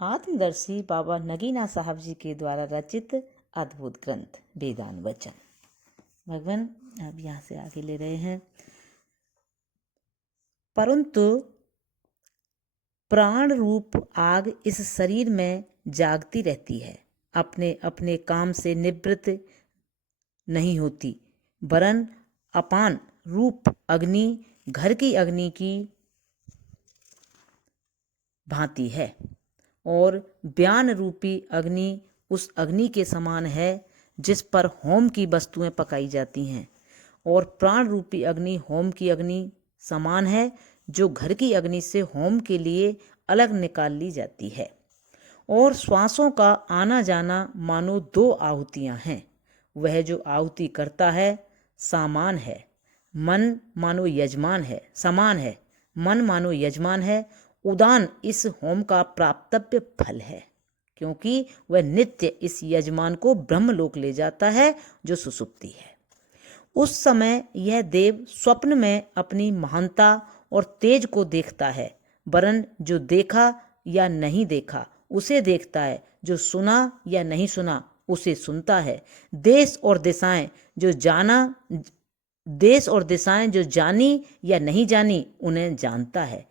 आत्मदर्शी बाबा नगीना साहब जी के द्वारा रचित अद्भुत ग्रंथ वेदांत वचन। भगवान अब यहाँ से आगे ले रहे हैं। परंतु प्राण रूप आग इस शरीर में जागती रहती है, अपने अपने काम से निवृत्त नहीं होती, वरन अपान रूप अग्नि घर की अग्नि की भांति है, और व्यान रूपी अग्नि उस अग्नि के समान है जिस पर होम की वस्तुएं पकाई जाती हैं, और प्राण रूपी अग्नि होम की अग्नि समान है जो घर की अग्नि से होम के लिए अलग निकाल ली जाती है। और श्वासों का आना जाना मानो दो आहुतियां हैं। वह जो आहुति करता है सामान है, मन मानो यजमान है, समान है, मन मानो यजमान है। उदान इस होम का प्राप्तव्य फल है, क्योंकि वह नित्य इस यजमान को ब्रह्मलोक ले जाता है जो सुसुप्ति है। उस समय यह देव स्वप्न में अपनी महानता और तेज को देखता है, वरन जो देखा या नहीं देखा उसे देखता है, जो सुना या नहीं सुना उसे सुनता है। देश और दिशाएं जो जानी या नहीं जानी उन्हें जानता है।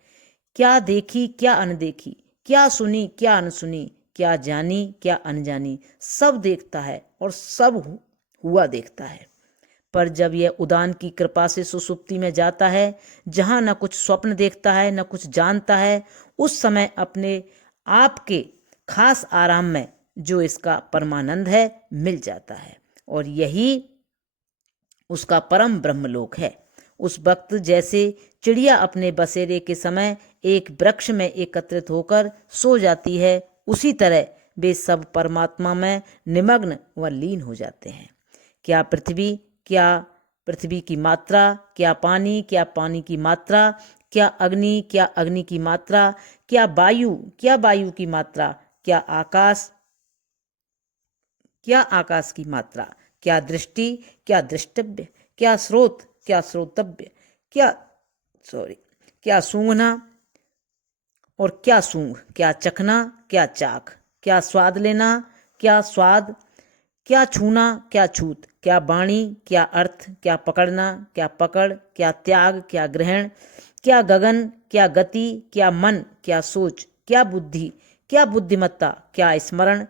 क्या देखी क्या अनदेखी, क्या सुनी क्या अनसुनी, क्या जानी क्या अनजानी, सब देखता है और सब हुआ देखता है। पर जब यह उदान की कृपा से सुसुप्ति में जाता है, जहां न कुछ स्वप्न देखता है न कुछ जानता है, उस समय अपने आप के खास आराम में जो इसका परमानंद है मिल जाता है, और यही उसका परम ब्रह्मलोक है। उस वक्त जैसे चिड़िया अपने बसेरे के समय एक वृक्ष में एकत्रित होकर सो जाती है, उसी तरह वे सब परमात्मा में निमग्न व लीन हो जाते हैं। क्या पृथ्वी की मात्रा, क्या पानी की मात्रा, क्या अग्नि की मात्रा, क्या वायु की मात्रा, क्या आकाश की मात्रा, क्या दृष्टि क्या दृष्टव्य, क्या स्रोत क्या श्रोतव्य, क्या सूंघना और क्या सूंघ, क्या चखना क्या चाख, क्या स्वाद लेना क्या स्वाद, क्या छूना क्या छूत, क्या वाणी क्या अर्थ, क्या पकड़ना क्या पकड़, क्या त्याग क्या ग्रहण, क्या गगन क्या गति, क्या मन क्या सोच, क्या बुद्धि क्या बुद्धिमत्ता, क्या स्मरण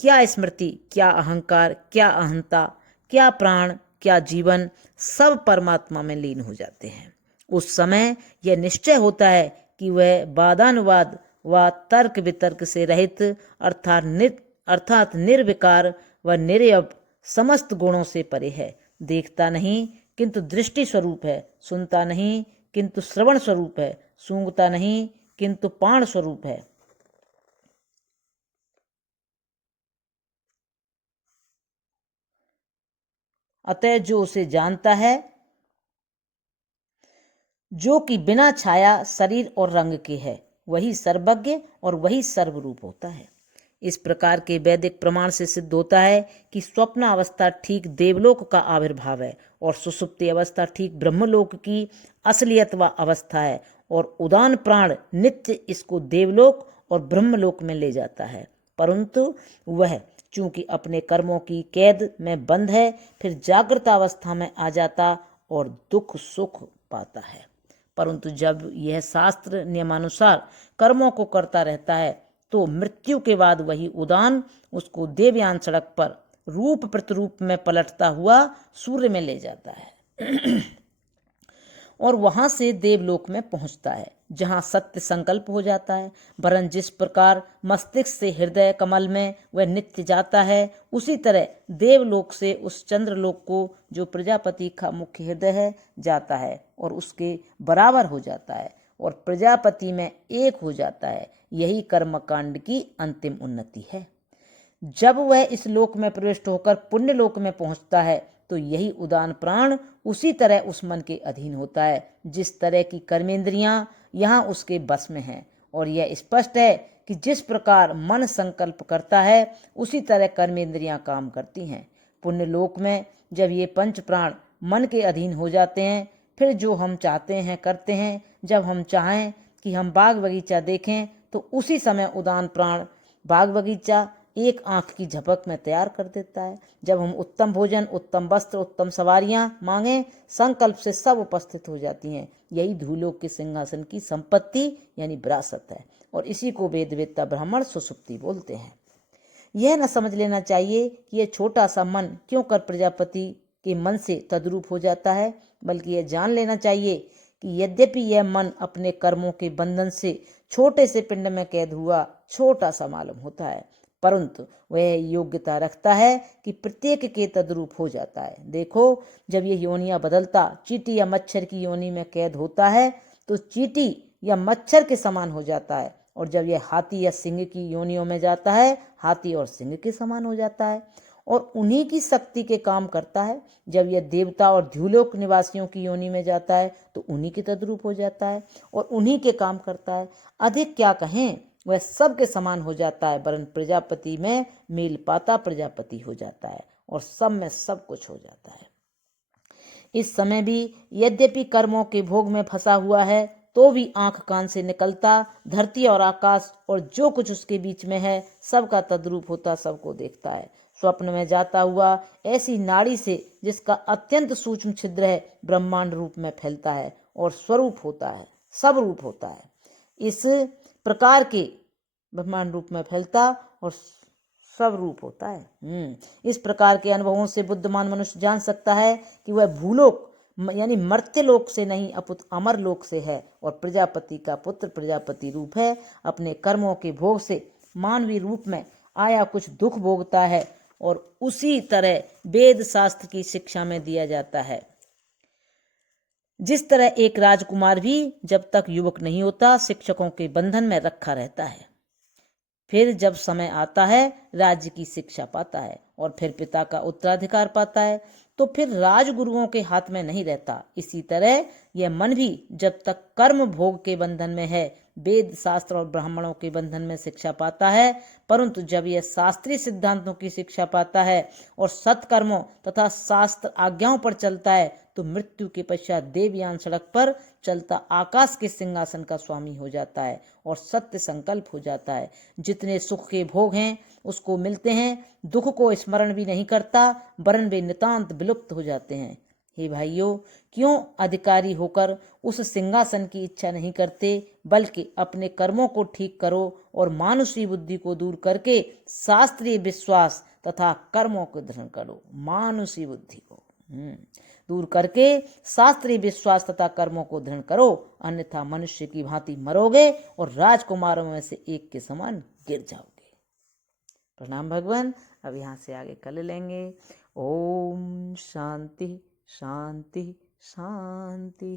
क्या स्मृति, क्या अहंकार क्या अहंता, क्या प्राण क्या जीवन, सब परमात्मा में लीन हो जाते हैं। उस समय यह निश्चय होता है कि वह वादानुवाद व तर्क वितर्क से रहित अर्थात निर्विकार व निर्यव समस्त गुणों से परे है। देखता नहीं किंतु दृष्टि स्वरूप है, सुनता नहीं किंतु श्रवण स्वरूप है, सूंघता नहीं किंतु पाण स्वरूप है। अतः जो उसे जानता है, जो कि बिना छाया शरीर और रंग के है, वही सर्वज्ञ और वही सर्वरूप होता है। इस प्रकार के वैदिक प्रमाण से सिद्ध होता है कि स्वप्न अवस्था ठीक देवलोक का आविर्भाव है, और सुसुप्ति अवस्था ठीक ब्रह्मलोक की असलियत व अवस्था है, और उदान प्राण नित्य इसको देवलोक और ब्रह्मलोक में ले जाता है। परंतु वह चूंकि अपने कर्मों की कैद में बंद है, फिर जागृत अवस्था में आ जाता और दुख सुख पाता है। परंतु जब यह शास्त्र नियमानुसार कर्मों को करता रहता है, तो मृत्यु के बाद वही उदान उसको देवयान सड़क पर रूप प्रतिरूप में पलटता हुआ सूर्य में ले जाता है और वहां से देवलोक में पहुंचता है, जहां सत्य संकल्प हो जाता है। वरन जिस प्रकार मस्तिष्क से हृदय कमल में वह नित्य जाता है, उसी तरह देवलोक से उस चंद्रलोक को जो प्रजापति का मुख्य हृदय है जाता है, और उसके बराबर हो जाता है और प्रजापति में एक हो जाता है। यही कर्मकांड की अंतिम उन्नति है। जब वह इस लोक में प्रविष्ट होकर पुण्य लोक में पहुंचता है, तो यही उदान प्राण उसी तरह उस मन के अधीन होता है जिस तरह की कर्मेंद्रियां यहाँ उसके बस में हैं। और यह स्पष्ट है कि जिस प्रकार मन संकल्प करता है, उसी तरह कर्मेंद्रियां काम करती हैं। पुण्य लोक में जब ये पंच प्राण मन के अधीन हो जाते हैं, फिर जो हम चाहते हैं करते हैं। जब हम चाहें कि हम बाग बगीचा देखें, तो उसी समय उदान प्राण बाग बगीचा एक आंख की झपक में तैयार कर देता है। जब हम उत्तम भोजन, उत्तम वस्त्र, उत्तम सवारियां मांगे, संकल्प से सब उपस्थित हो जाती हैं। यही धूलोक के सिंहासन की संपत्ति यानी विरासत है, और इसी को वेदवेत्ता ब्राह्मण सुषुप्ति बोलते हैं। यह न समझ लेना चाहिए कि यह छोटा सा मन क्यों कर प्रजापति के मन से तद्रूप हो जाता है, बल्कि यह जान लेना चाहिए कि यद्यपि यह मन अपने कर्मों के बंधन से छोटे से पिंड में कैद हुआ छोटा सा मालूम होता है, परंतु वह योग्यता रखता है कि प्रत्येक के तद्रूप हो जाता है। देखो, जब यह योनियां बदलता चींटी या मच्छर की योनि में कैद होता है तो चींटी या मच्छर के समान हो जाता है, और जब यह हाथी या सिंह की योनियों में जाता है हाथी और सिंह के समान हो जाता है और उन्हीं की शक्ति के काम करता है। जब यह देवता और ध्युलोक निवासियों की योनि में जाता है तो उन्हीं के तद्रूप हो जाता है और उन्हीं के काम करता है। अधिक क्या कहें, वह सब के समान हो जाता है, वरन प्रजापति में मेल पाता प्रजापति हो जाता है और सब में सब कुछ हो जाता है। इस समय भी यद्यपि कर्मों के भोग में फंसा हुआ है तो भी आंख कान से निकलता धरती और आकाश और जो कुछ उसके बीच में है सबका तद्रूप होता सबको देखता है। स्वप्न में जाता हुआ ऐसी नाड़ी से जिसका अत्यंत सूक्ष्म छिद्र है ब्रह्मांड रूप में फैलता है और स्वरूप होता है, सब रूप होता है। इस प्रकार के ब्रह्मांड रूप में फैलता और सब रूप होता है। इस प्रकार के अनुभवों से बुद्धिमान मनुष्य जान सकता है कि वह भूलोक यानी मर्त्य लोक से नहीं अपितु अमर लोक से है और प्रजापति का पुत्र प्रजापति रूप है। अपने कर्मों के भोग से मानवीय रूप में आया कुछ दुख भोगता है और उसी तरह वेद शास्त्र की शिक्षा में दिया जाता है। जिस तरह एक राजकुमार भी जब तक युवक नहीं होता शिक्षकों के बंधन में रखा रहता है, फिर जब समय आता है राज्य की शिक्षा पाता है और फिर पिता का उत्तराधिकार पाता है तो फिर राजगुरुओं के हाथ में नहीं रहता। इसी तरह यह मन भी जब तक कर्म भोग के बंधन में है वेद शास्त्र और ब्राह्मणों के बंधन में शिक्षा पाता है, परंतु जब यह शास्त्रीय सिद्धांतों की शिक्षा पाता है और सत्कर्मों तथा शास्त्र आज्ञाओं पर चलता है तो मृत्यु के पश्चात देवयान सड़क पर चलता आकाश के सिंहासन का स्वामी हो जाता है और सत्य संकल्प हो जाता है। जितने सुख के भोग हैं उसको मिलते हैं, दुख को स्मरण भी नहीं करता वरन वे नितांत विलुप्त हो जाते हैं। हे भाइयों, क्यों अधिकारी होकर उस सिंहासन की इच्छा नहीं करते, बल्कि अपने कर्मों को ठीक करो और मानुषी बुद्धि को दूर करके शास्त्रीय विश्वास तथा कर्मों को दृढ़ करो। मानुषी बुद्धि को दूर करके शास्त्रीय विश्वास तथा कर्मों को दृढ़ करो, अन्यथा मनुष्य की भांति मरोगे और राजकुमारों में से एक के समान गिर जाओगे। प्रणाम भगवान। अब यहाँ से आगे कल लेंगे। ओम शांति शांति शांति।